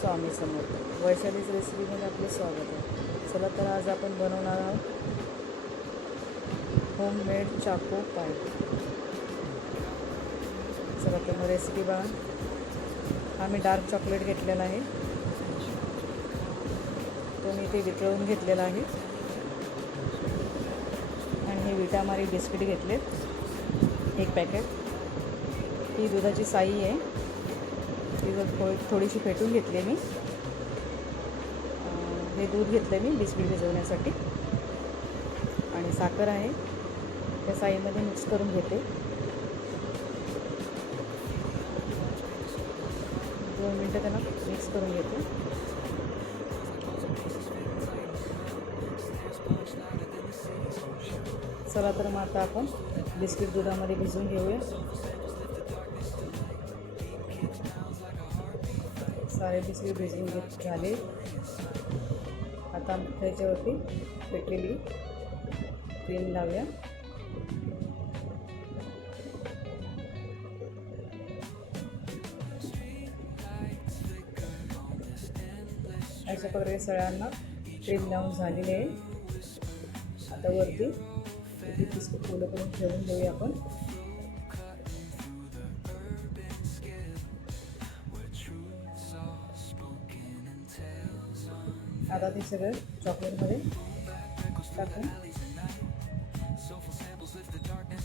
स्वामी समर्थ. वैशालीच रेसिपीमध्ये आपले स्वागत आहे. चला तर आज आपण बनवणार आहोत होममेड चाको पाय. चला तर मग रेसिपी बघा. हा मी डार्क चॉकलेट घेतलेला आहे, तो मी इथे वितळवून घेतलेला आहे. आणि हे विटामारी बिस्किट घेतलेत 1 पॅकेट. ही दुधाची साई आहे, ती थोडीशी फेटून घेतली मी. हे दूध घेतलं मी बिस्किट भिजवण्यासाठी. आणि साखर आहे, त्या साईमध्ये मिक्स करून घेते. 2 मिनटं त्याला मिक्स करून घेते. चला तर मग आता आपण बिस्किट दुधामध्ये भिजवून घेऊया. सारे बिस्किट भिजवून झाले. आता त्याच्यावरती फेटलेली क्रीम लावूया. अशा प्रकारे सगळ्यांना क्रीम लावून झालेली आहे. आता वरती बिस्किट फुलं करून ठेवून देऊया आपण. आता ते सगळं चॉकलेटमध्ये टाकून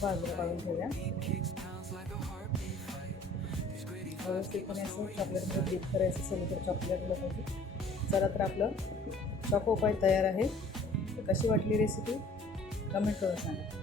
बाजूला काढून ठेवूया. व्यवस्थितपणे असं चॉकलेटमध्ये डीप करायचं असेल तर चॉकलेटला पाहिजे. चला तर आपलं चॉको पाय तयार आहे. कशी वाटली रेसिपी कमेंट करून सांगा.